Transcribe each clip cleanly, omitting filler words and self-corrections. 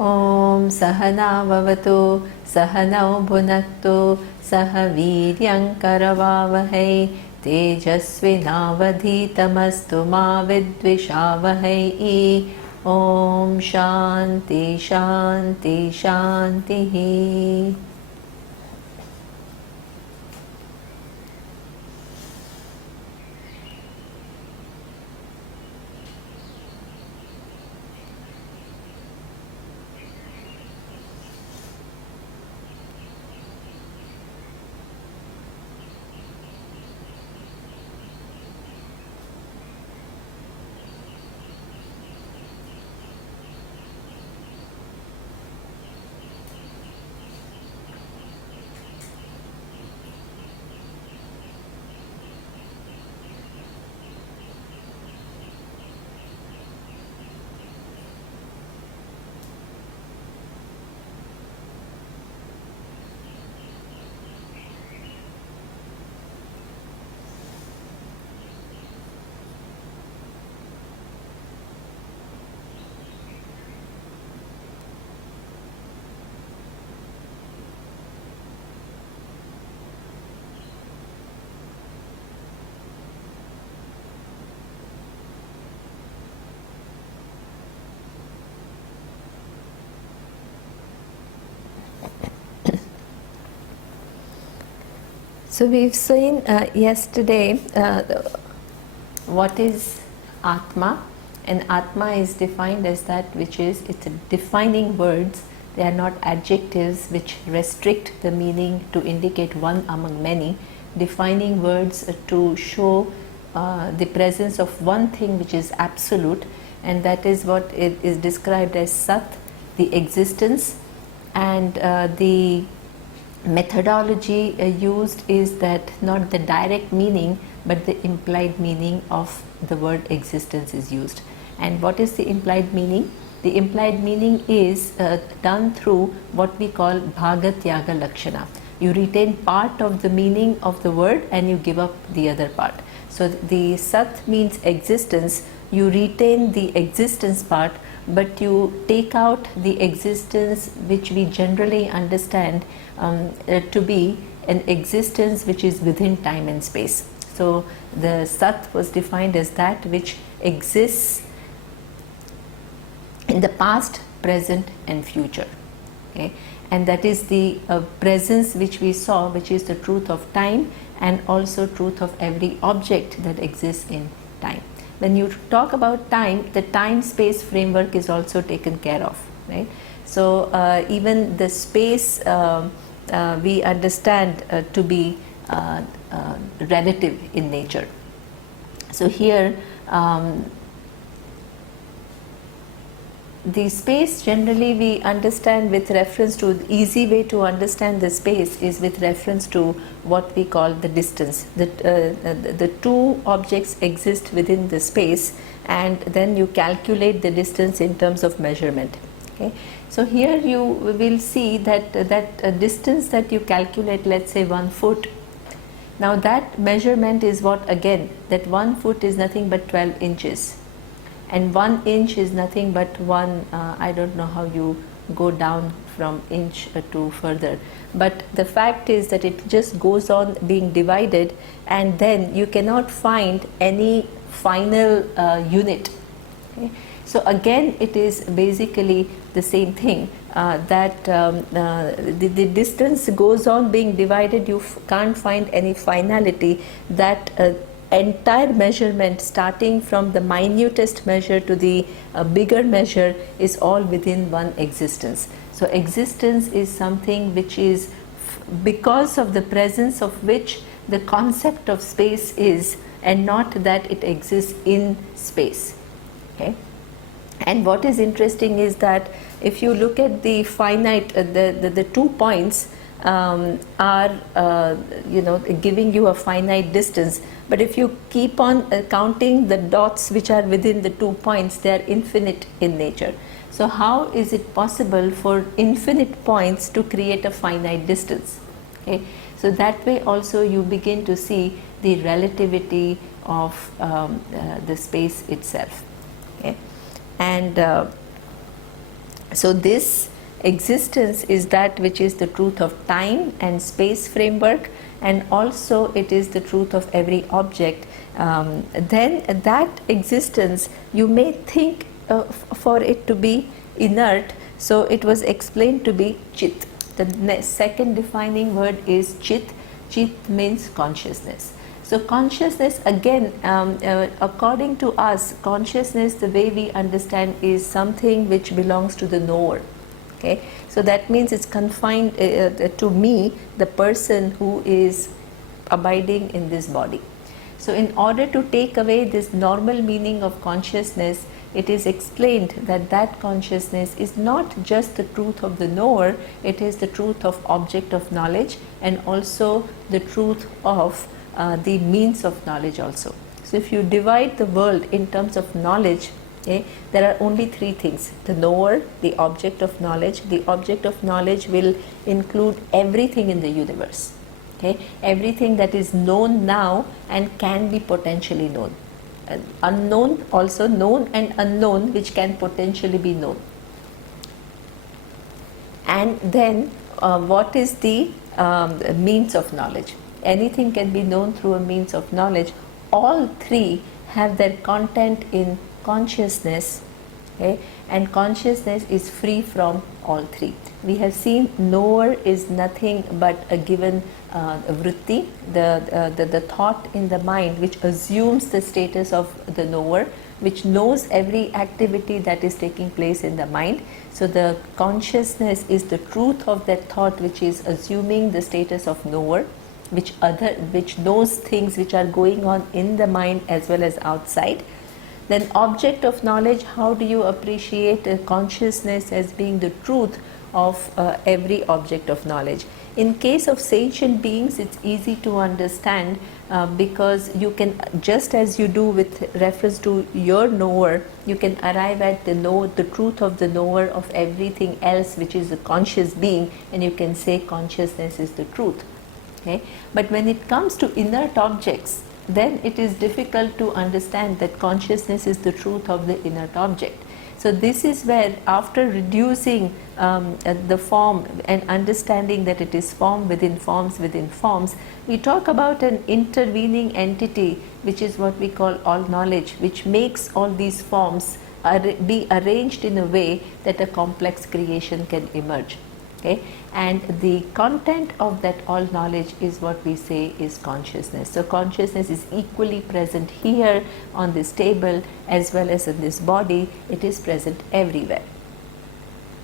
ॐ सहना भवतु सहनौ भुनक्तु सह वीर्यं करवावहै तेजस्विनावधीतमस्तु मा विद्विषावहै। ॐ शान्ति शान्ति शान्तिः। So we've seen yesterday what is Atma, and Atma is defined as that which is, it's defining words. They are not adjectives which restrict the meaning to indicate one among many. Defining words to show the presence of one thing which is absolute, and that is what it is described as Sat, the existence. And the methodology used is that not the direct meaning but the implied meaning of the word existence is used. And what is the implied meaning? The implied meaning is done through what we call bhagatyaga lakshana. You retain part of the meaning of the word and you give up the other part. So the Sat means existence. You retain the existence part, but you take out the existence which we generally understand to be an existence which is within time and space. So the Sat was defined as that which exists in the past, present and future. Okay? And that is the presence which we saw, which is the truth of time and also truth of every object that exists in time. When you talk about time, the time-space framework is also taken care of, right? So even the space we understand to be relative in nature. So here the space generally we understand with reference to, the easy way to understand the space is with reference to what we call the distance. The two objects exist within the space and then you calculate the distance in terms of measurement. Okay? So here you will see that distance that you calculate, let's say 1 foot. Now that measurement is what, again, that 1 foot is nothing but 12 inches. And 1 inch is nothing but one, I don't know how you go down from inch to further. But the fact is that it just goes on being divided and then you cannot find any final unit. Okay? So again, it is basically the same thing, that the distance goes on being divided, you can't find any finality, that entire measurement starting from the minutest measure to the bigger measure is all within one existence. So existence is something which is because of the presence of which the concept of space is, and not that it exists in space. Okay? And what is interesting is that if you look at the finite, the 2 points are giving you a finite distance, but if you keep on counting the dots which are within the 2 points, they are infinite in nature. So how is it possible for infinite points to create a finite distance? Okay? So that way also you begin to see the relativity of the space itself. Okay? And So this existence is that which is the truth of time and space framework, and also it is the truth of every object. Then that existence, you may think for it to be inert, so it was explained to be chit. The second defining word is chit. Chit means consciousness. So consciousness, again, according to us, consciousness, the way we understand, is something which belongs to the knower. Okay, so that means it's confined to me, the person who is abiding in this body. So in order to take away this normal meaning of consciousness, it is explained that that consciousness is not just the truth of the knower, it is the truth of object of knowledge, and also the truth of the means of knowledge also. So if you divide the world in terms of knowledge, okay, there are only three things: the knower, the object of knowledge. The object of knowledge will include everything in the universe. Okay, everything that is known now and can be potentially known. Unknown, also known and unknown, which can potentially be known. And then what is the means of knowledge? Anything can be known through a means of knowledge. All three have their content in consciousness, okay? And consciousness is free from all three. We have seen knower is nothing but a given vritti, the thought in the mind which assumes the status of the knower, which knows every activity that is taking place in the mind. So the consciousness is the truth of that thought which is assuming the status of knower, which knows things which are going on in the mind as well as outside. Then object of knowledge, how do you appreciate consciousness as being the truth of every object of knowledge? In case of sentient beings, it's easy to understand because you can, just as you do with reference to your knower, you can arrive at the truth of the knower of everything else which is a conscious being, and you can say consciousness is the truth. Okay? But when it comes to inert objects, then it is difficult to understand that consciousness is the truth of the inert object. So this is where, after reducing the form and understanding that it is form within forms within forms, we talk about an intervening entity, which is what we call all knowledge, which makes all these forms be arranged in a way that a complex creation can emerge. Okay? And the content of that all knowledge is what we say is consciousness. So consciousness is equally present here on this table as well as in this body. It is present everywhere.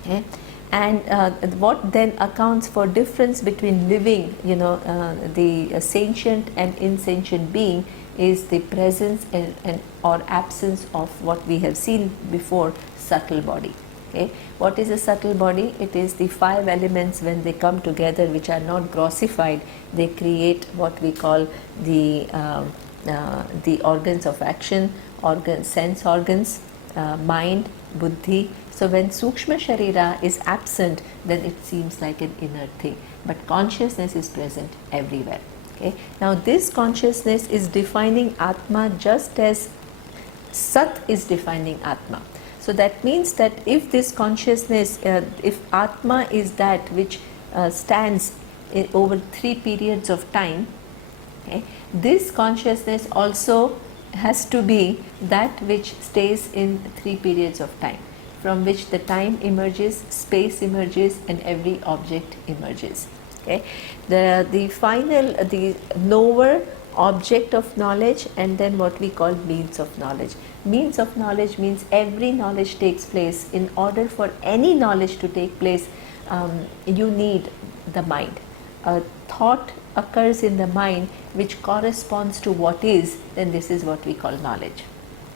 Okay? And what then accounts for difference between living, the sentient and insentient being, is the presence and or absence of what we have seen before, subtle body. Okay. What is a subtle body? It is the five elements, when they come together, which are not grossified, they create what we call the organs of action, sense organs, mind, buddhi. So when Sukshma Sharira is absent, then it seems like an inert thing, but consciousness is present everywhere. Okay. Now this consciousness is defining Atma just as Sat is defining Atma. So that means that if this consciousness, if Atma is that which stands over 3 periods of time, okay, this consciousness also has to be that which stays in 3 periods of time, from which the time emerges, space emerges, and every object emerges. Okay, the knower, object of knowledge, and then what we call means of knowledge. Means of knowledge means every knowledge takes place. In order for any knowledge to take place, you need the mind. A thought occurs in the mind which corresponds to what is, then this is what we call knowledge.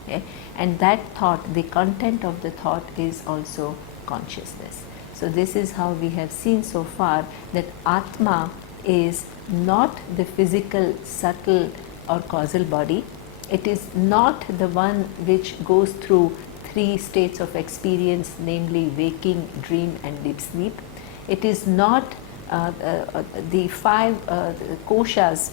Okay? And that thought, the content of the thought, is also consciousness. So this is how we have seen so far that Atma is not the physical, subtle or causal body. It is not the one which goes through 3 states of experience, namely waking, dream and deep sleep. It is not the 5 koshas.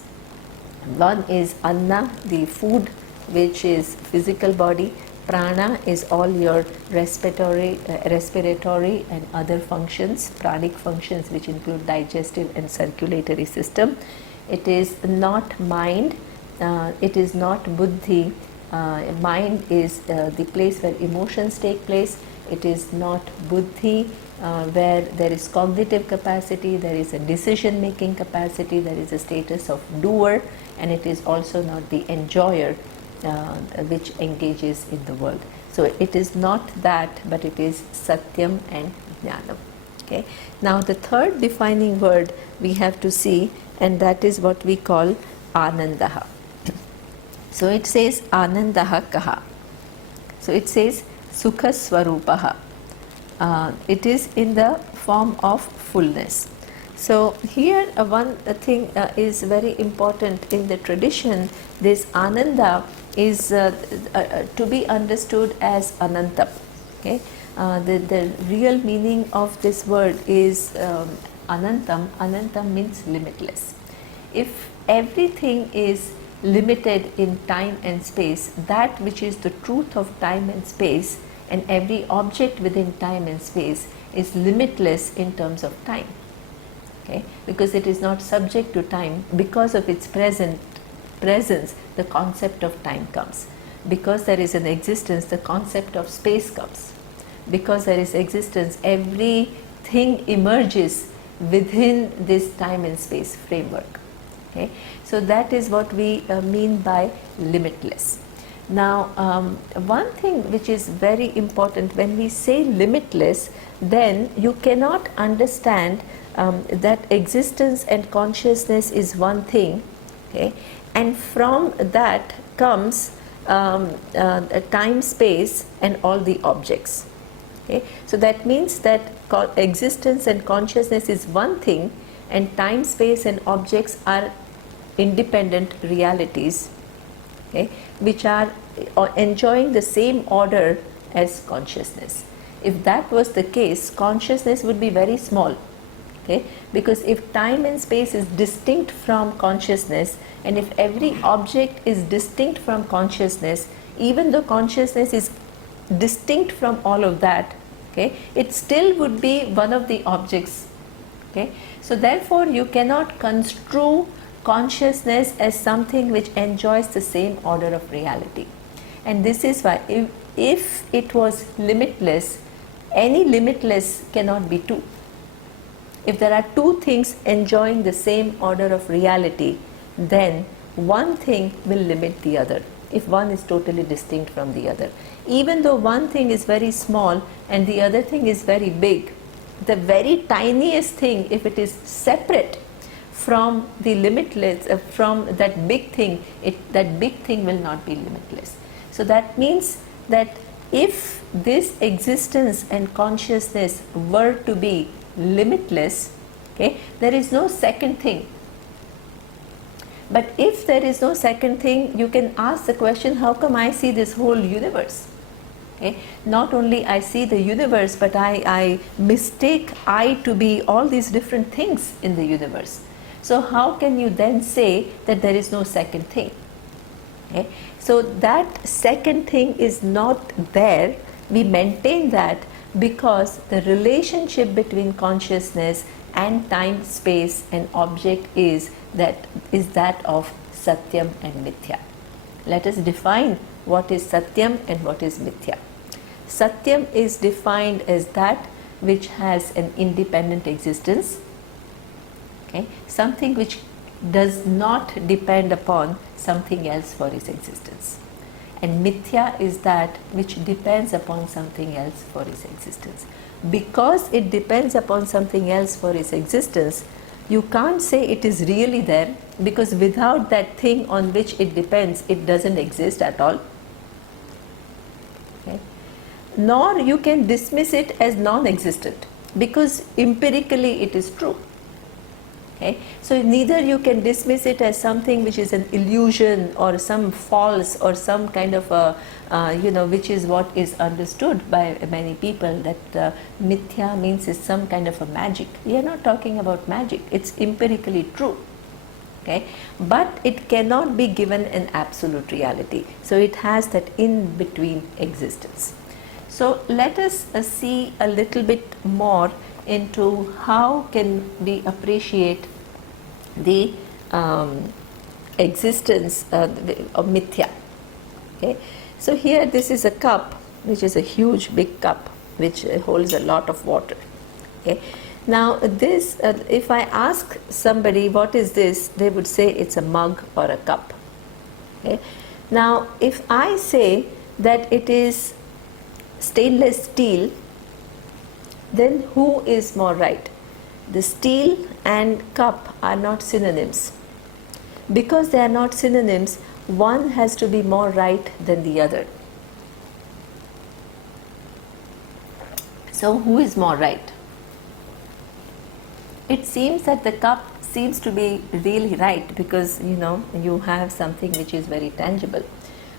One is Anna, the food, which is physical body. Prana is all your respiratory and other functions, pranic functions, which include digestive and circulatory system. It is not mind, it is not buddhi. Mind is the place where emotions take place. It is not buddhi, where there is cognitive capacity, there is a decision making capacity, there is a status of doer, and it is also not the enjoyer, which engages in the world. So it is not that, but it is satyam and jnanam. Okay. Now the third defining word we have to see, and that is what we call anandaha. So it says anandaha kaha. So it says sukha swarupaha. It is in the form of fullness. So here one thing is very important in the tradition. This ananda is to be understood as anantam. Okay? The real meaning of this word is anantam. Anantam means limitless. If everything is limited in time and space, that which is the truth of time and space, and every object within time and space is limitless in terms of time. Okay? Because it is not subject to time. Because of its presence, the concept of time comes. Because there is an existence, the concept of space comes. Because there is existence, everything emerges within this time and space framework. Okay? So that is what we mean by limitless. Now, one thing which is very important, when we say limitless, then you cannot understand that existence and consciousness is one thing, okay? And from that comes time, space, and all the objects. Okay? So that means that existence and consciousness is one thing, and time, space, and objects are independent realities, okay, which are enjoying the same order as consciousness. If that was the case, consciousness would be very small. Okay? Because if time and space is distinct from consciousness, and if every object is distinct from consciousness, even though consciousness is distinct from all of that, okay, it still would be one of the objects. Okay? So therefore you cannot construe consciousness as something which enjoys the same order of reality. And this is why if it was limitless, any limitless cannot be two. If there are two things enjoying the same order of reality, then one thing will limit the other if one is totally distinct from the other. Even though one thing is very small and the other thing is very big, the very tiniest thing, if it is separate from the limitless, from that big thing, that big thing will not be limitless. So that means that if this existence and consciousness were to be limitless, okay, there is no second thing. But if there is no second thing, you can ask the question, how come I see this whole universe? Okay? Not only I see the universe, but I mistake I to be all these different things in the universe. So how can you then say that there is no second thing? Okay? So that second thing is not there. We maintain that because the relationship between consciousness and time, space, and object is that of Satyam and Mithya. Let us define what is Satyam and what is Mithya. Satyam is defined as that which has an independent existence, okay? Something which does not depend upon something else for its existence. And Mithya is that which depends upon something else for its existence. Because it depends upon something else for its existence, you can't say it is really there, because without that thing on which it depends, it doesn't exist at all. Okay? Nor you can dismiss it as non-existent, because empirically it is true. Okay? So neither you can dismiss it as something which is an illusion or some false or some kind of a, which is what is understood by many people, that Mithya means is some kind of a magic. We are not talking about magic, it's empirically true. Okay, but it cannot be given an absolute reality. So it has that in between existence. So let us see a little bit more into how can we appreciate the existence of mithya. Okay, so here this is a cup, which is a huge big cup which holds a lot of water. Okay, now this if I ask somebody what is this, they would say it's a mug or a cup. Okay, now if I say that it is stainless steel, then who is more right? The steel and cup are not synonyms. Because they are not synonyms, one has to be more right than the other. So who is more right? It seems that the cup seems to be really right because you have something which is very tangible.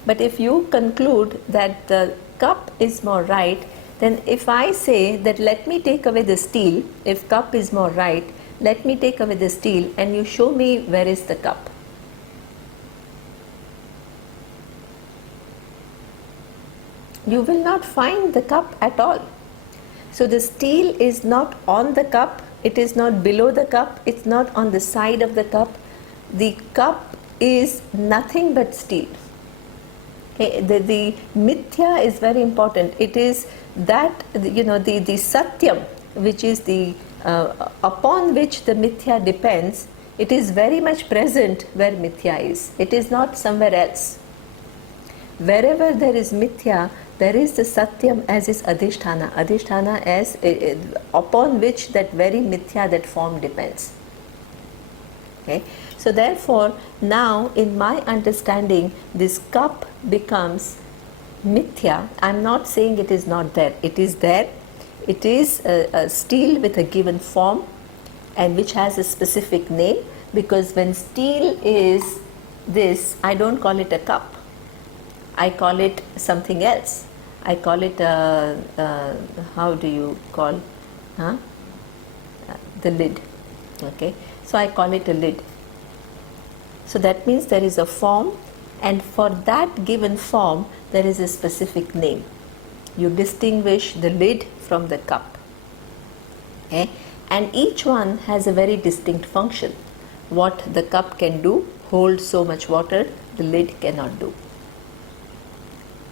But if you conclude that the cup is more right, then if I say that let me take away the steel, if cup is more right, let me take away the steel and you show me where is the cup. You will not find the cup at all. So the steel is not on the cup, it is not below the cup, it's not on the side of the cup. The cup is nothing but steel. Okay, the mithya is very important. It is that the satyam, which is the upon which the mithya depends. It is very much present where mithya is. It is not somewhere else. Wherever there is mithya, there is the satyam as is adhisthana. Adhisthana as upon which that very mithya, that form depends. Okay. So therefore, now in my understanding, this cup becomes mithya. I am not saying it is not there. It is there. It is a steel with a given form and which has a specific name, because when steel is this, I don't call it a cup. I call it something else. I call it how do you call the lid. Okay. So I call it a lid. So that means there is a form, and for that given form there is a specific name. You distinguish the lid from the cup. Okay? And each one has a very distinct function. What the cup can do, hold so much water, the lid cannot do.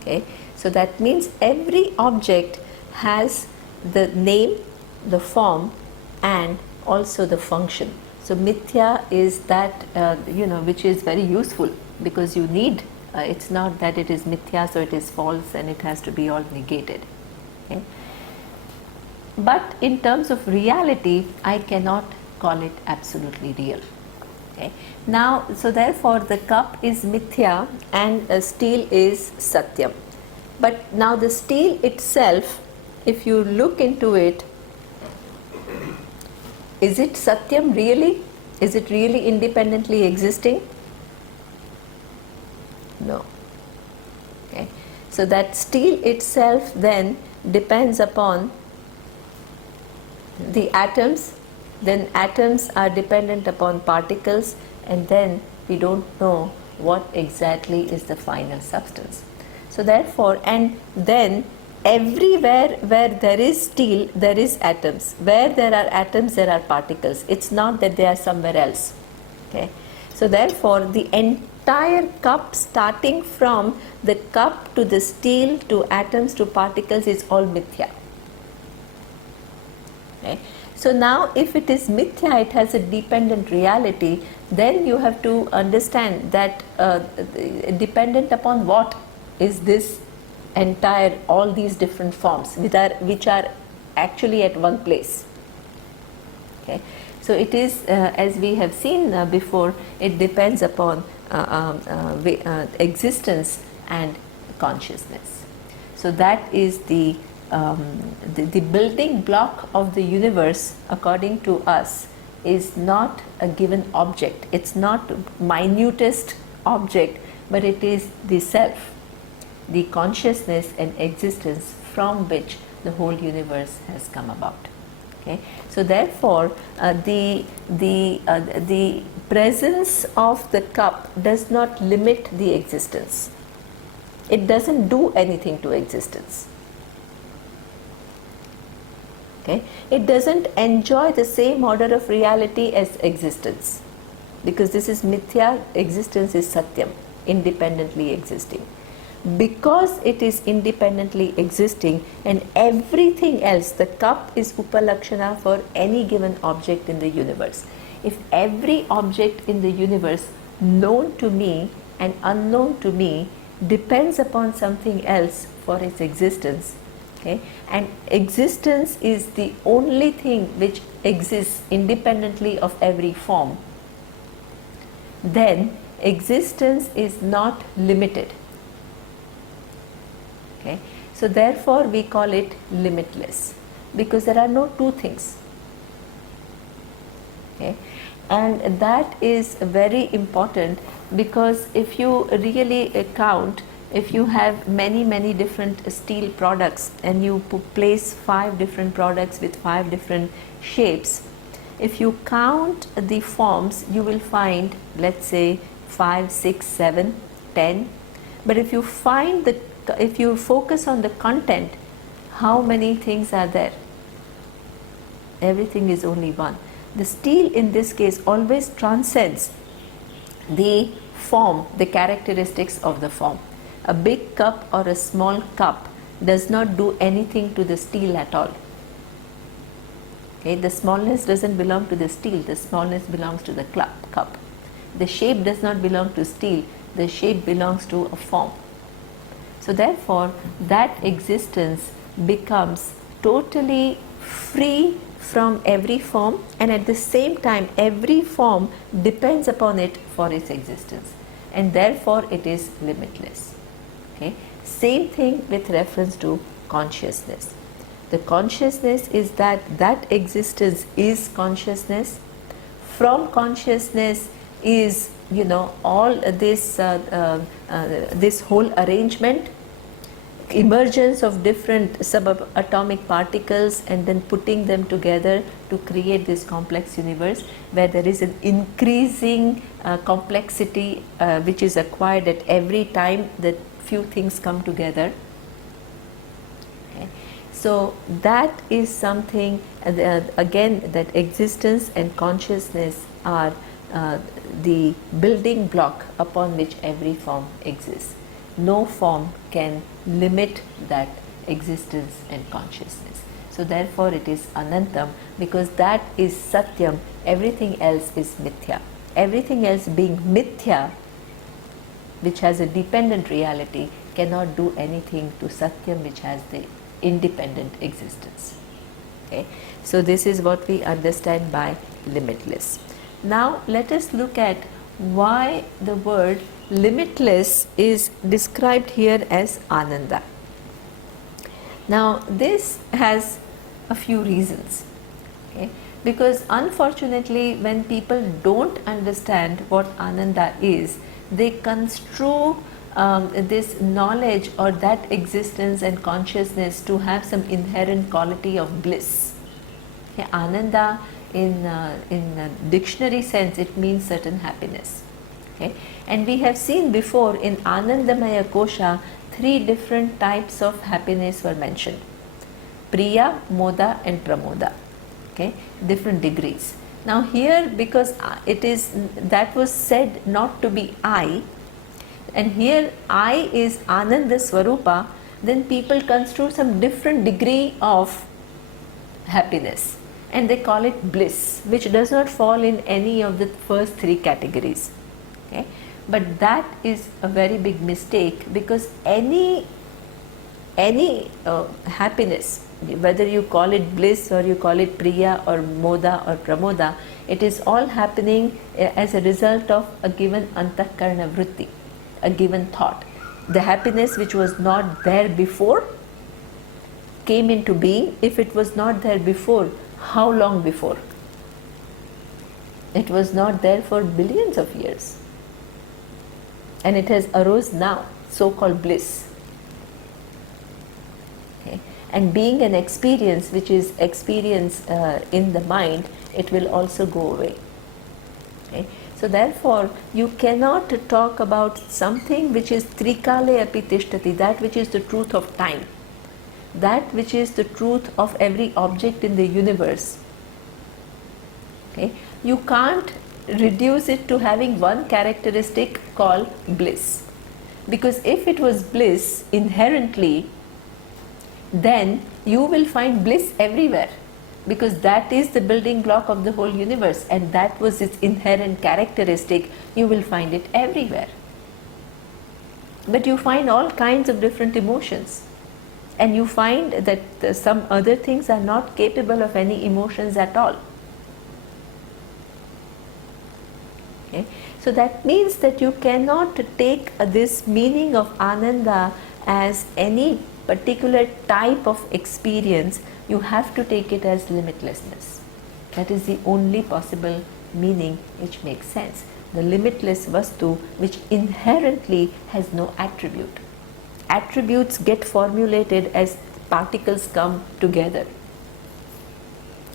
Okay? So that means every object has the name, the form, and also the function. So mithya is that which is very useful, because you need it's not that it is mithya so it is false and it has to be all negated. Okay? But in terms of reality, I cannot call it absolutely real. Okay? Now, so therefore the cup is mithya and steel is satyam. But now the steel itself, if you look into it, is it satyam really? Is it really independently existing? No. Okay. So that steel itself then depends upon the atoms, then atoms are dependent upon particles, and then we don't know what exactly is the final substance. So therefore, and then everywhere where there is steel, there is atoms. Where there are atoms, there are particles. It's not that they are somewhere else. Okay. So therefore, the entire cup, starting from the cup to the steel to atoms to particles, is all mithya. Okay. So now if it is mithya, it has a dependent reality, then you have to understand that dependent upon what is this entire, all these different forms which are actually at one place. Okay. So it is as we have seen before, it depends upon existence and consciousness. So that is the building block of the universe, according to us, is not a given object. It's not minutest object, but it is the self, the consciousness and existence from which the whole universe has come about. Okay, so therefore, the presence of the cup does not limit the existence. It doesn't do anything to existence. Okay, it doesn't enjoy the same order of reality as existence, because this is mithya. Existence is satyam, independently existing. Because it is independently existing, and everything else, the cup is upalakshana for any given object in the universe. If every object in the universe, known to me and unknown to me, depends upon something else for its existence, okay, and existence is the only thing which exists independently of every form, then existence is not limited. Okay, so therefore we call it limitless, because there are no two things. Okay, and that is very important, because if you really count, if you have many different steel products and you place 5 different products with 5 different shapes, if you count the forms, you will find, let's say, 5, 6, 7, 10. But if you focus on the content, how many things are there? Everything is only one. The steel in this case always transcends the form, the characteristics of the form. A big cup or a small cup does not do anything to the steel at all. Okay, the smallness doesn't belong to the steel, the smallness belongs to the cup. The shape does not belong to steel, the shape belongs to a form. So therefore, that existence becomes totally free from every form, and at the same time every form depends upon it for its existence, and therefore it is limitless. Okay, same thing with reference to consciousness. The consciousness is that existence is consciousness. From consciousness is, all this this whole arrangement, emergence of different subatomic particles, and then putting them together to create this complex universe, where there is an increasing complexity which is acquired at every time that few things come together. Okay. So that is something, again, that existence and consciousness are the building block upon which every form exists. No form can limit that existence and consciousness. So therefore it is anantam, because that is satyam, everything else is mithya. Everything else being mithya, which has a dependent reality, cannot do anything to satyam, which has the independent existence. Okay, so this is what we understand by limitless. Now let us look at why the word limitless is described here as Ananda. Now this has a few reasons. Okay, because unfortunately when people don't understand what Ananda is, they construe this knowledge or that existence and consciousness to have some inherent quality of bliss. Okay, Ananda in dictionary sense, it means certain happiness. Okay, and we have seen before in Anandamaya Kosha 3 different types of happiness were mentioned: Priya, Moda and Pramoda. Okay, different degrees. Now here, because it is, that was said not to be I, and here I is Ananda Swarupa, then people construe some different degree of happiness and they call it bliss, which does not fall in any of the first 3 categories. Okay, but that is a very big mistake, because any happiness, whether you call it bliss or you call it Priya or Moda or Pramoda, it is all happening as a result of a given antakarana vritti, a given thought. The happiness which was not there before came into being. If it was not there before, how long before? It was not there for billions of years, and it has arose now, so-called bliss. Okay. and being an experience which is experience in the mind, it will also go away. Okay? So therefore you cannot talk about something which is trikale api tishtati, that which is the truth of time, that which is the truth of every object in the universe. Okay? You can't reduce it to having one characteristic called bliss, because if it was bliss inherently, then you will find bliss everywhere, because that is the building block of the whole universe, and that was its inherent characteristic. You will find it everywhere. But you find all kinds of different emotions, and you find that some other things are not capable of any emotions at all. Okay? So that means that you cannot take this meaning of Ananda as any particular type of experience. You have to take it as limitlessness. That is the only possible meaning which makes sense. The limitless Vastu, which inherently has no attribute. Attributes get formulated as particles come together.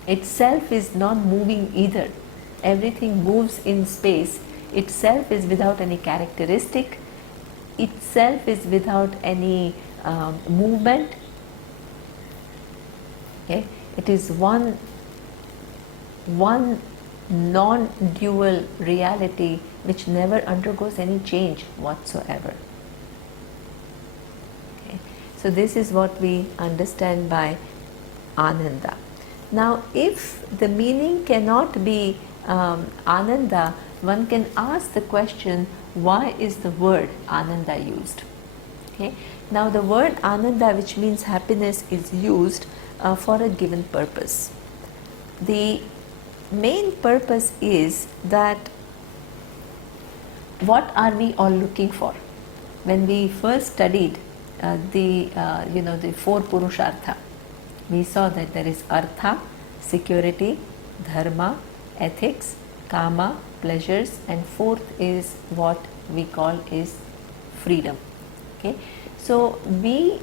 Itself is not moving either. Everything moves in space. Itself is without any characteristic. Itself is without any movement. Okay? It is one non-dual reality which never undergoes any change whatsoever. Okay? So this is what we understand by Ananda. Now, if the meaning cannot be Ananda, one can ask the question, why is the word Ananda used? Okay? Now, the word Ananda, which means happiness, is used for a given purpose. The main purpose is that what are we all looking for? When we first studied the four Purushartha, we saw that there is Artha, security, Dharma, ethics, Kama, pleasures, and fourth is what we call is freedom. Okay? So we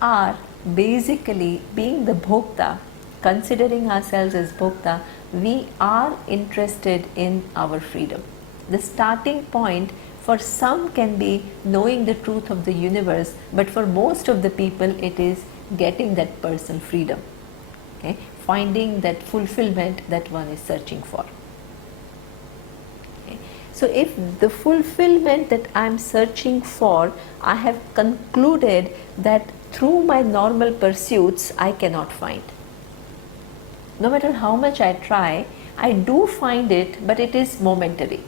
are basically, being the Bhokta, considering ourselves as Bhokta, we are interested in our freedom. The starting point for some can be knowing the truth of the universe, but for most of the people it is getting that personal freedom. Okay? Finding that fulfillment that one is searching for. Okay? So if the fulfillment that I am searching for, I have concluded that through my normal pursuits I cannot find. No matter how much I try, I do find it, but it is momentary.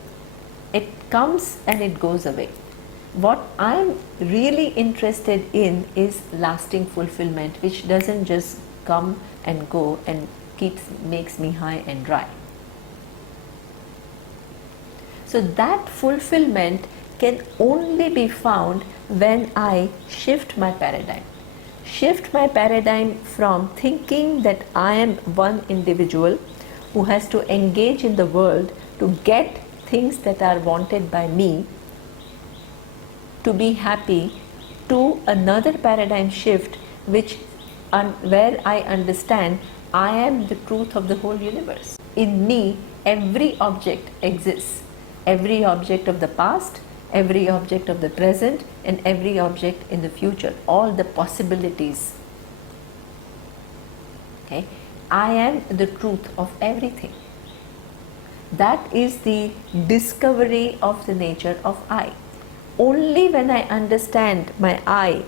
It comes and it goes away. What I am really interested in is lasting fulfillment, which doesn't just come and go and makes me high and dry. So that fulfillment can only be found when I shift my paradigm. Shift my paradigm from thinking that I am one individual who has to engage in the world to get things that are wanted by me to be happy, to another paradigm shift where I understand I am the truth of the whole universe. In me, every object exists. Every object of the past, every object of the present, and every object in the future. All the possibilities. Okay? I am the truth of everything. That is the discovery of the nature of I. Only when I understand my I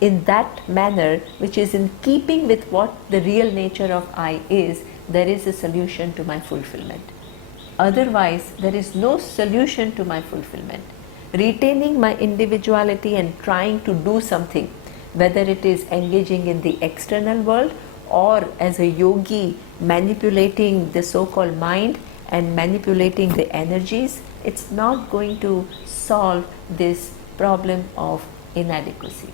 in that manner, which is in keeping with what the real nature of I is, there is a solution to my fulfillment. Otherwise, there is no solution to my fulfillment. Retaining my individuality and trying to do something, whether it is engaging in the external world or as a yogi manipulating the so-called mind and manipulating the energies, it's not going to solve this problem of inadequacy.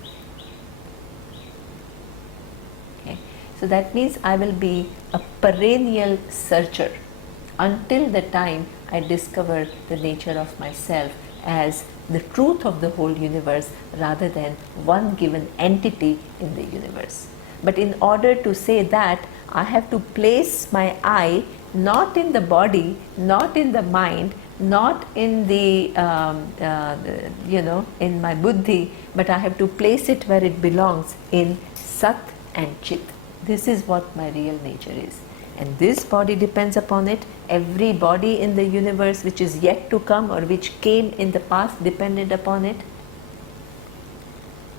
Okay? So that means I will be a perennial searcher until the time I discover the nature of myself as the truth of the whole universe rather than one given entity in the universe. But in order to say that, I have to place my I not in the body, not in the mind, not in the in my buddhi, but I have to place it where it belongs, in Sat and Chit. This is what my real nature is. And this body depends upon it. Every body in the universe which is yet to come or which came in the past depended upon it.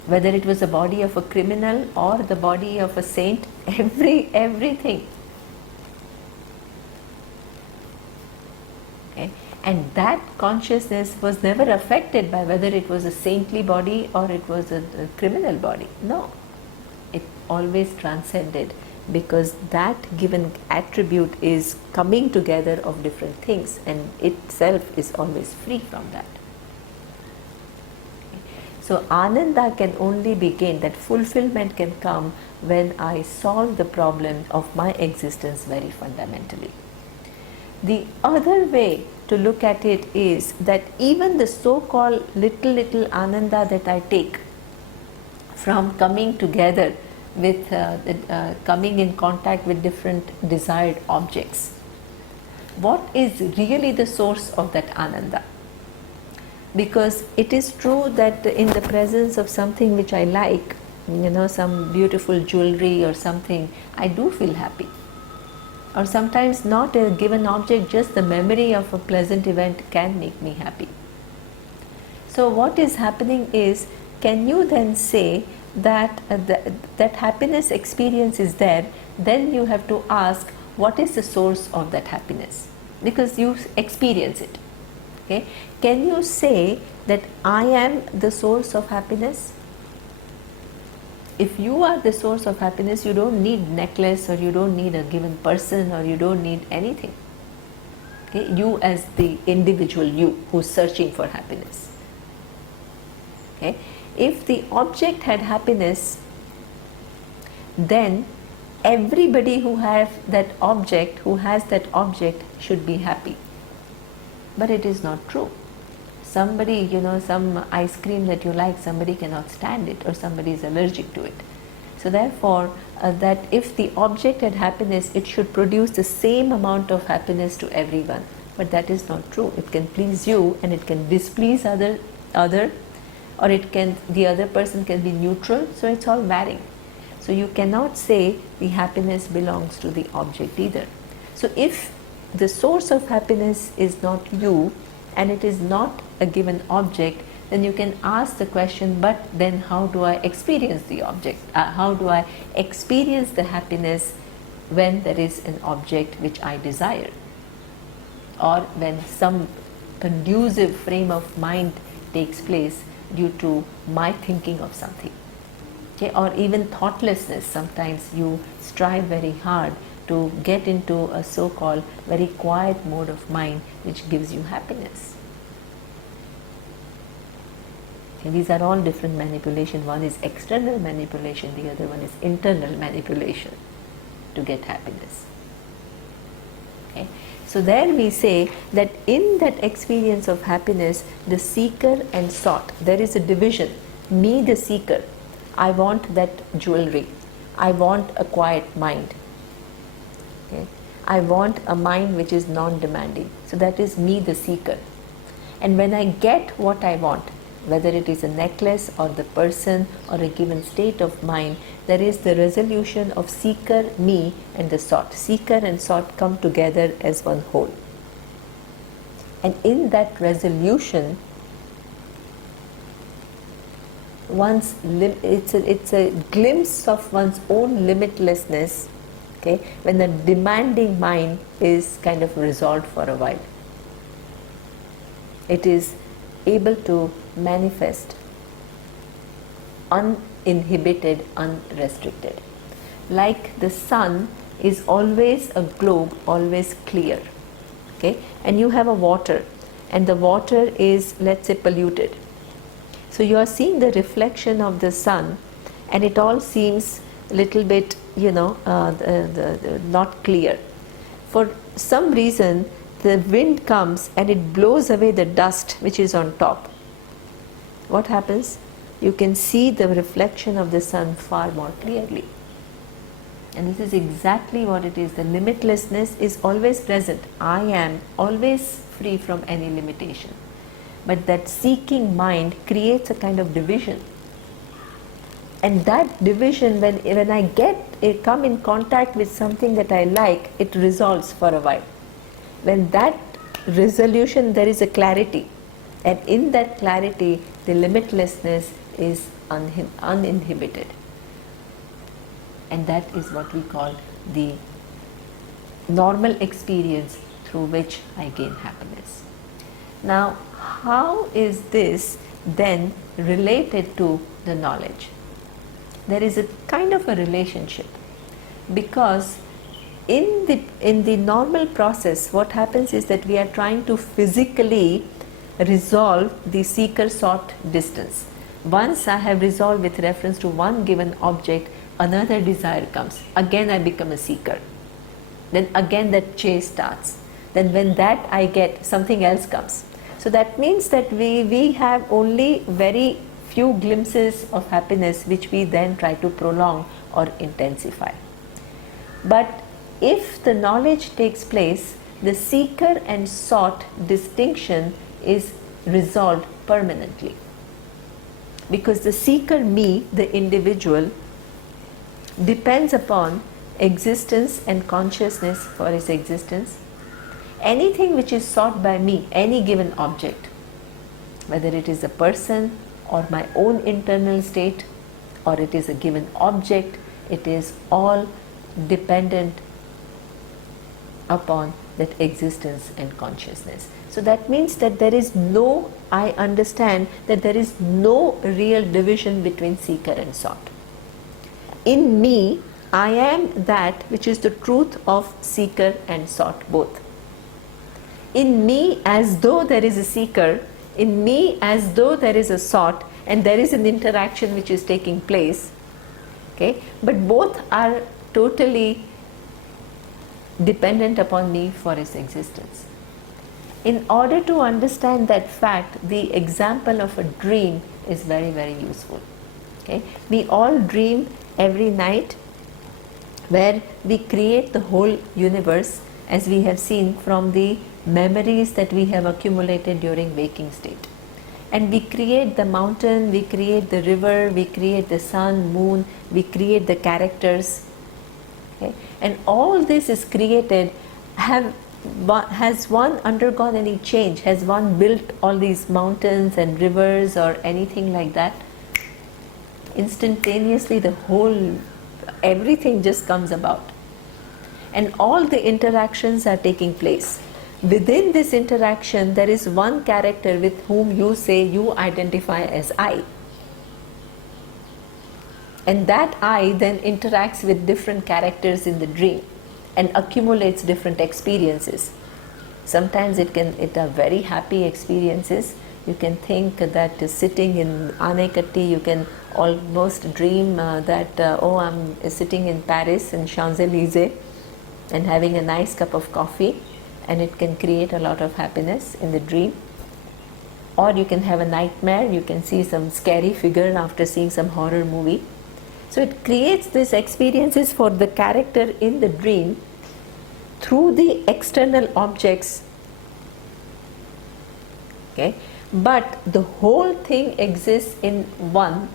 Whether it was the body of a criminal or the body of a saint, everything. Okay? And that consciousness was never affected by whether it was a saintly body or it was a criminal body. No, it always transcended, because that given attribute is coming together of different things, and itself is always free from that. So Ananda can only be gained, that fulfillment can come when I solve the problem of my existence very fundamentally. The other way to look at it is that even the so-called little Ananda that I take from coming together with coming in contact with different desired objects, what is really the source of that Ananda? Because it is true that in the presence of something which I like, some beautiful jewelry or something, I do feel happy. Or sometimes not a given object, just the memory of a pleasant event can make me happy. So what is happening is, can you then say that that happiness experience is there? Then you have to ask, what is the source of that happiness? Because you experience it. Okay? Can you say that I am the source of happiness? If you are the source of happiness, you don't need necklace, or you don't need a given person, or you don't need anything. Okay? You as the individual you who's searching for happiness. Okay? If the object had happiness, then everybody who has that object, should be happy. But it is not true. Somebody, some ice cream that you like, somebody cannot stand it, or somebody is allergic to it. So therefore, that if the object had happiness, it should produce the same amount of happiness to everyone. But that is not true. It can please you, and it can displease other, or the other person can be neutral. So it's all varying. So you cannot say the happiness belongs to the object either. So if the source of happiness is not you, and it is not a given object, then you can ask the question, but then how do I experience the object? How do I experience the happiness when there is an object which I desire? Or when some conducive frame of mind takes place due to my thinking of something. Okay? Or even thoughtlessness. Sometimes you strive very hard to get into a so-called very quiet mode of mind which gives you happiness. And these are all different manipulation. One is external manipulation, the other one is internal manipulation to get happiness. Okay? So there we say that in that experience of happiness, the seeker and sought, there is a division. Me, the seeker, I want that jewelry. I want a quiet mind. Okay? I want a mind which is non-demanding. So that is me, the seeker. And when I get what I want, whether it is a necklace or the person or a given state of mind, there is the resolution of seeker, me, and the sought. Seeker and sought come together as one whole. And in that resolution, it's a glimpse of one's own limitlessness. Okay, when the demanding mind is kind of resolved for a while, it is able to manifest uninhibited, unrestricted. Like the sun is always a globe, always clear. Okay, and you have a water, and the water is, let's say, polluted. So you are seeing the reflection of the sun, and it all seems a little bit, not clear. For some reason, the wind comes and it blows away the dust which is on top. what happens? You can see the reflection of the sun far more clearly. And this is exactly what it is. The limitlessness is always present. I am always free from any limitation. But that seeking mind creates a kind of division. And that division, when I come in contact with something that I like, it resolves for a while. When that resolution, there is a clarity. And in that clarity, the limitlessness is uninhibited. And that is what we call the normal experience through which I gain happiness. Now, how is this then related to the knowledge? There is a kind of a relationship, because in the normal process, what happens is that we are trying to physically resolve the seeker-sought distance. Once I have resolved with reference to one given object, another desire comes. Again I become a seeker. Then again that chase starts. Then when that I get, something else comes. So that means that we have only very few glimpses of happiness which we then try to prolong or intensify. But if the knowledge takes place, the seeker and sought distinction is resolved permanently. Because the seeker, me, the individual, depends upon existence and consciousness for his existence. Anything which is sought by me, any given object, whether it is a person or my own internal state, or it is a given object, it is all dependent upon that existence and consciousness. So that means that there is no, I understand that there is no real division between seeker and sought. In me, I am that which is the truth of seeker and sought both. In me, as though there is a seeker, in me as though there is a sought, and there is an interaction which is taking place, okay, but both are totally dependent upon me for its existence. In order to understand that fact, the example of a dream is very, very useful. Okay? We all dream every night, where we create the whole universe, as we have seen from the memories that we have accumulated during waking state. And we create the mountain, we create the river, we create the sun, moon, we create the characters. Okay? And all this is created. Has one undergone any change? Has one built all these mountains and rivers or anything like that? Instantaneously the whole, everything just comes about. And all the interactions are taking place. Within this interaction, there is one character with whom you say you identify as I. And that I then interacts with different characters in the dream and accumulates different experiences. Sometimes it are very happy experiences. You can think that sitting in Anekatti, you can almost dream that, I'm sitting in Paris, in Champs-Élysées, and having a nice cup of coffee, and it can create a lot of happiness in the dream. Or you can have a nightmare, you can see some scary figure after seeing some horror movie. So it creates these experiences for the character in the dream through the external objects. Okay? But the whole thing exists in one.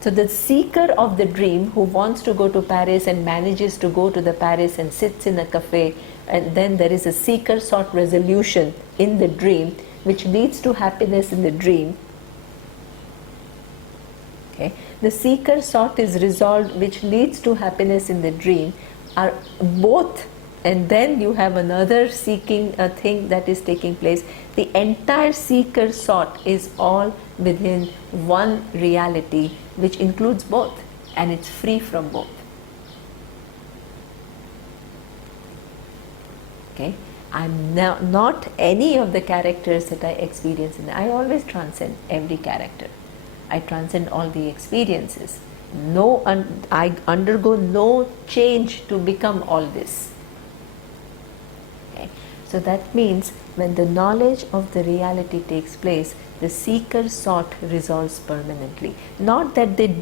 So the seeker of the dream who wants to go to Paris and manages to go to the Paris and sits in a cafe, and then there is a seeker-sought resolution in the dream which leads to happiness in the dream. Okay? The seeker-sought is resolved which leads to happiness in the dream are both, and then you have another seeking a thing that is taking place. The entire seeker-sought is all within one reality which includes both, and it's free from both. Okay? I'm not any of the characters that I experience in. I always transcend every character. I transcend all the experiences. I undergo no change to become all this. Okay? So that means when the knowledge of the reality takes place, the seeker sought resolves permanently. Not that they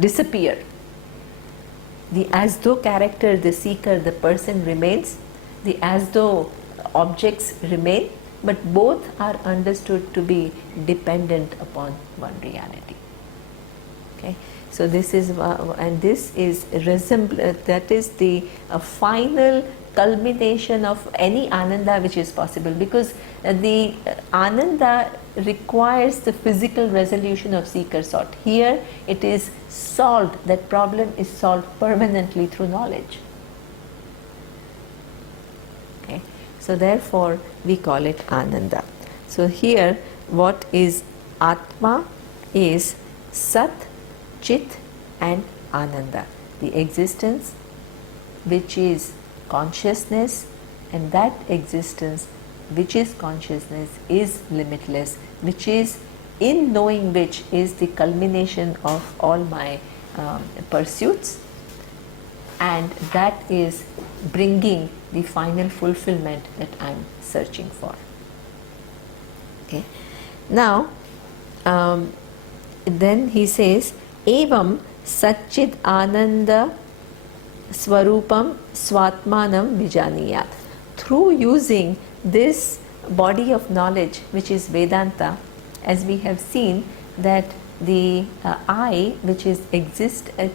disappear. The as though character, the seeker, the person remains, the as though objects remain, but both are understood to be dependent upon one reality. Okay, so this is and this is that is the final culmination of any ananda which is possible, because the ananda requires the physical resolution of seeker sought. Here it is solved, that problem is solved permanently through knowledge. Okay, so therefore we call it ananda. So here what is Atma is Sat, Chit and Ananda, the existence which is consciousness, and that existence which is consciousness is limitless, which is in knowing which is the culmination of all my pursuits, and that is bringing the final fulfillment that I am searching for. Okay. Now then he says, Evam Satchid Ananda Swarupam Swatmanam Vijaniyat. Through using this body of knowledge, which is Vedanta, as we have seen that the I which is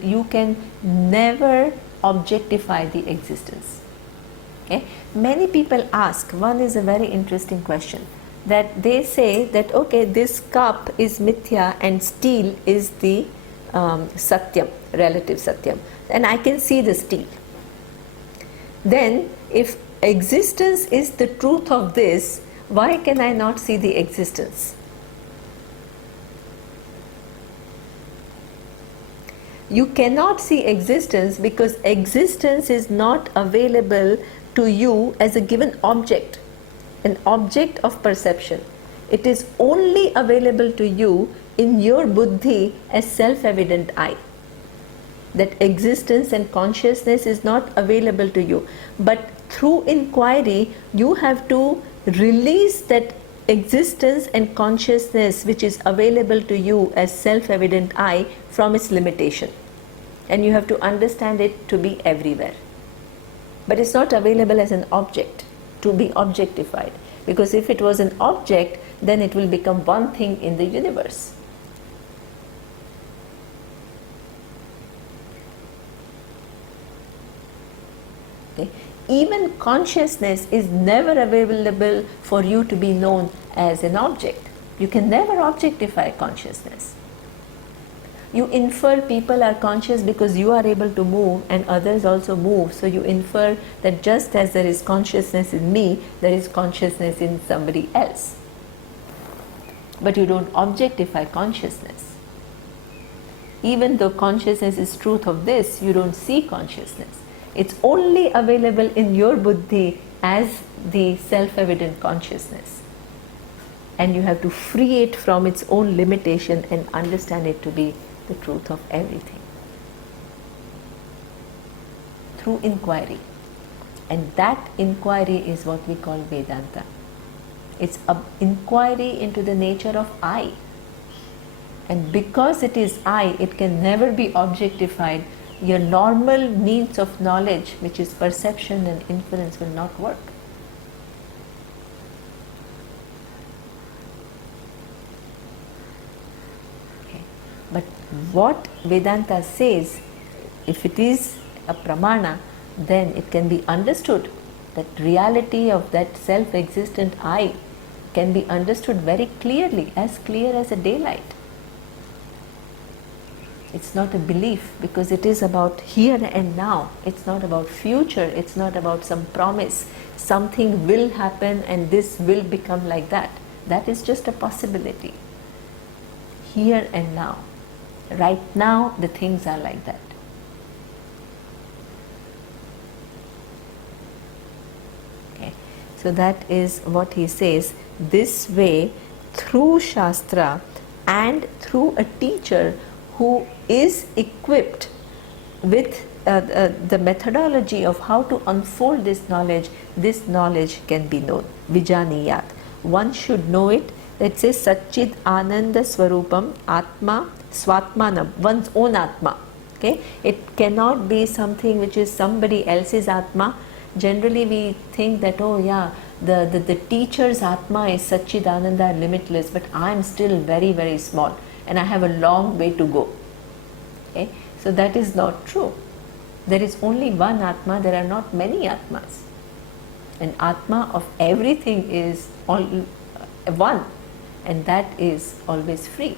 you can never objectify the existence. Okay? Many people ask, one is a very interesting question, that they say that okay, this cup is mithya and steel is the satyam, relative satyam, and I can see the steel. Then if existence is the truth of this, why can I not see the existence? You cannot see existence because existence is not available to you as a given object, an object of perception. It is only available to you in your buddhi as self-evident I. That existence and consciousness is not available to you. But through inquiry, you have to release that existence and consciousness which is available to you as self-evident I from its limitation. And you have to understand it to be everywhere. But it's not available as an object to be objectified. Because if it was an object, then it will become one thing in the universe. Okay. Even consciousness is never available for you to be known as an object. You can never objectify consciousness. You infer people are conscious because you are able to move and others also move. So you infer that just as there is consciousness in me, there is consciousness in somebody else. But you don't objectify consciousness. Even though consciousness is truth of this, you don't see consciousness. It's only available in your buddhi as the self-evident consciousness. And you have to free it from its own limitation and understand it to be the truth of everything. Through inquiry. And that inquiry is what we call Vedanta. It's an inquiry into the nature of I. And because it is I, it can never be objectified. Your normal means of knowledge, which is perception and inference, will not work. Okay. But what Vedanta says, if it is a pramana, then it can be understood. That reality of that self-existent I can be understood very clearly, as clear as a daylight. It's not a belief because it is about here and now. It's not about future. It's not about some promise. Something will happen and this will become like that. That is just a possibility. Here and now. Right now, the things are like that. Okay. So that is what he says. This way, through Shastra and through a teacher who is equipped with the methodology of how to unfold this knowledge can be known. Vijaniyat. One should know it. It says Satchid Ananda Swarupam Atma Swatmanam, one's own Atma. Okay? It cannot be something which is somebody else's Atma. Generally we think that, oh yeah, the teacher's Atma is Satchid Ananda, limitless, but I am still very, very small and I have a long way to go. Okay? So that is not true. There is only one Atma, there are not many Atmas. And Atma of everything is all one, and that is always free.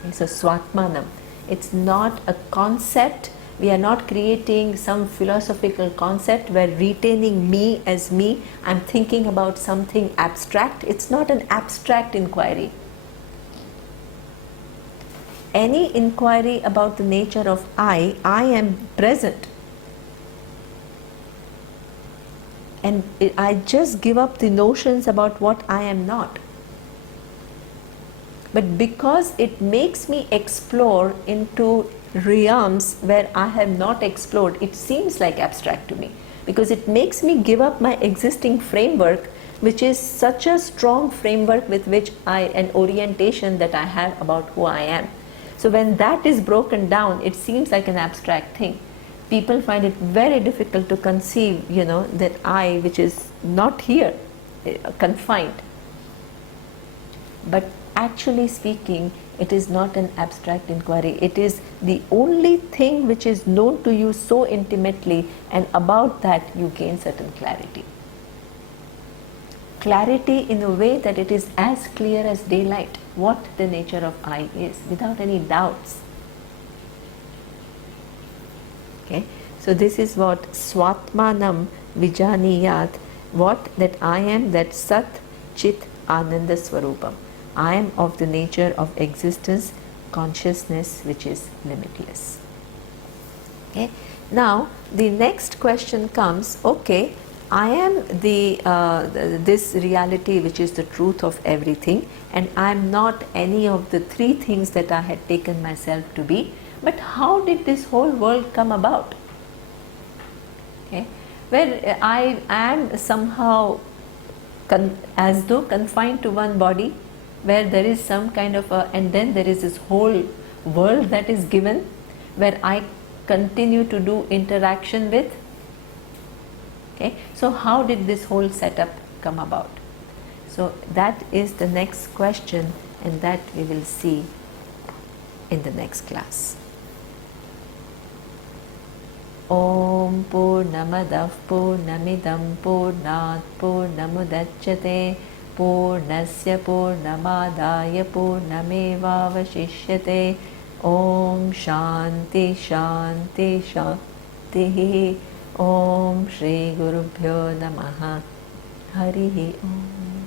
Okay, so Swatmanam, it's not a concept. We are not creating some philosophical concept where retaining me as me, I'm thinking about something abstract. It's not an abstract inquiry. Any inquiry about the nature of I am present. And I just give up the notions about what I am not. But because it makes me explore into realms where I have not explored, it seems like abstract to me. Because it makes me give up my existing framework, which is such a strong framework with which an orientation that I have about who I am. So when that is broken down, it seems like an abstract thing. People find it very difficult to conceive, that I, which is not here, confined. But actually speaking, it is not an abstract inquiry. It is the only thing which is known to you so intimately, and about that you gain certain clarity. Clarity in a way that it is as clear as daylight what the nature of I is, without any doubts. Okay, so this is what Swatmanam Vijaniyat, what that I am, that Sat Chit Ananda Swarupam. I am of the nature of existence, consciousness which is limitless. Okay, now the next question comes, okay, I am this reality which is the truth of everything, and I am not any of the three things that I had taken myself to be. But how did this whole world come about? Okay, where I am somehow as though confined to one body, where there is some kind of and then there is this whole world that is given, where I continue to do interaction with. Okay, so how did this whole setup come about? So that is the next question, and that we will see in the next class. Om Purnamadah Purnamidam Purnat Purnamudachyate Purnasya Purnamadaya Purnamevavashishyate. Om Shanti Shanti Shanti. Om Shri Gurubhyo Namaha. Harihi Om.